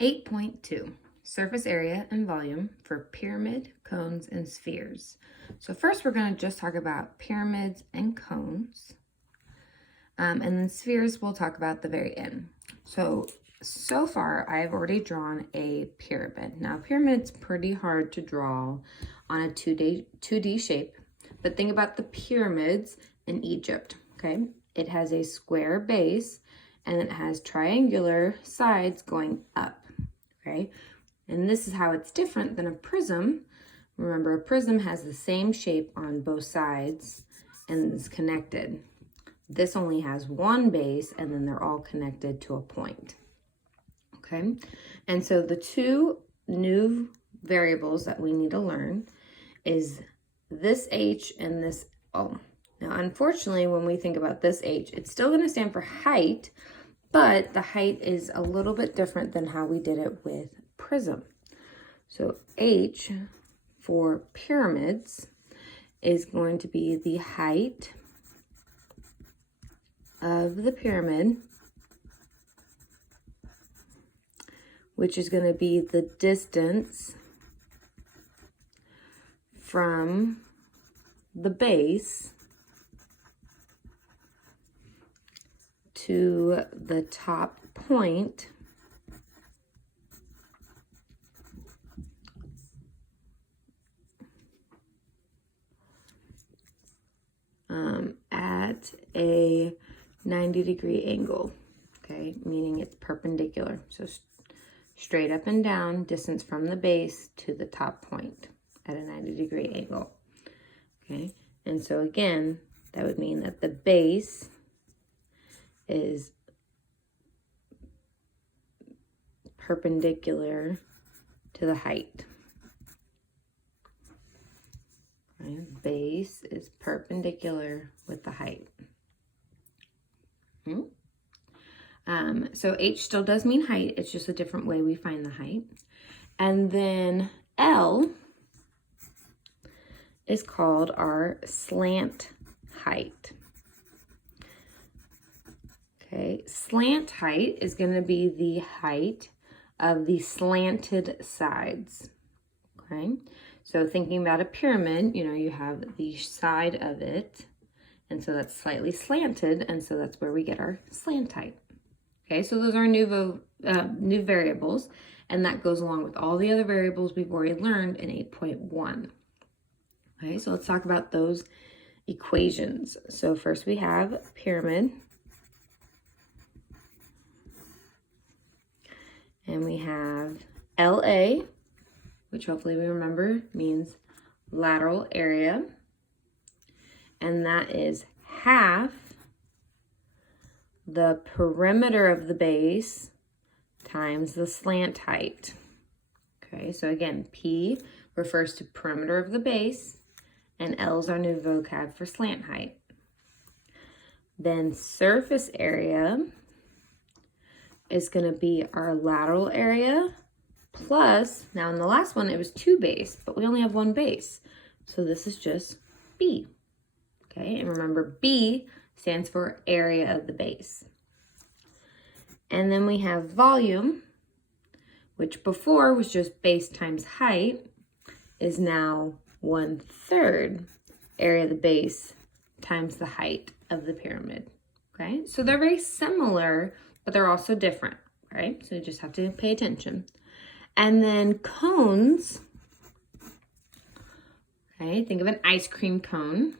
8.2, surface area and volume for pyramid, cones, and spheres. So first we're going to just talk about pyramids and cones. And then spheres we'll talk about at the very end. So far I've already drawn a pyramid. Now a pyramid's pretty hard to draw on a 2D shape, but think about the pyramids in Egypt, okay? It has a square base and it has triangular sides going up, okay? And this is how it's different than a prism. Remember, a prism has the same shape on both sides and is connected. This only has one base and then they're all connected to a point, okay? And so the two new variables that we need to learn is this H and this O. Now, unfortunately, when we think about this H, it's still going to stand for height, but the height is a little bit different than how we did it with prism. So H for pyramids is going to be the height of the pyramid, which is going to be the distance from the base to the top point at a 90-degree angle, okay, meaning it's perpendicular. So straight up and down, distance from the base to the top point at a 90-degree angle, okay? And so again, that would mean that the base is perpendicular to the height. Right? Base is perpendicular with the height. So H still does mean height. It's just a different way we find the height. And then L is called our slant height. Okay, slant height is going to be the height of the slanted sides. Okay, so thinking about a pyramid, you have the side of it, and so that's slightly slanted, and so that's where we get our slant height. Okay, so those are new variables, and that goes along with all the other variables we've already learned in 8.1. Okay, so let's talk about those equations. So first we have pyramid, and we have LA, which hopefully we remember means lateral area, and that is half the perimeter of the base times the slant height. Okay, so again, P refers to perimeter of the base, and L is our new vocab for slant height. Then surface area is going to be our lateral area plus, now in the last one it was 2 base, but we only have 1 base. So this is just B. Okay, and remember B stands for area of the base. And then we have volume, which before was just base times height, is now 1/3 area of the base times the height of the pyramid. Okay, so they're very similar, but they're also different, right? So you just have to pay attention. And then cones, okay, think of an ice cream cone.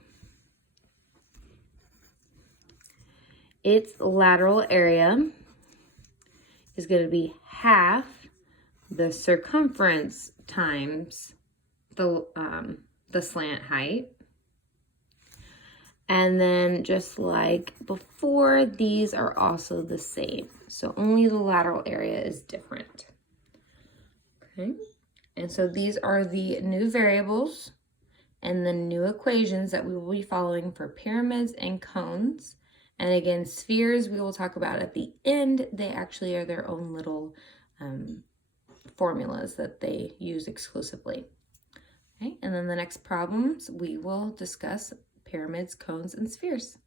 Its lateral area is going to be half the circumference times the slant height. And then just like before, these are also the same. So only the lateral area is different. Okay, and so these are the new variables and the new equations that we will be following for pyramids and cones. And again, spheres we will talk about at the end. They actually are their own little formulas that they use exclusively. Okay, and then the next problems we will discuss pyramids, cones, and spheres.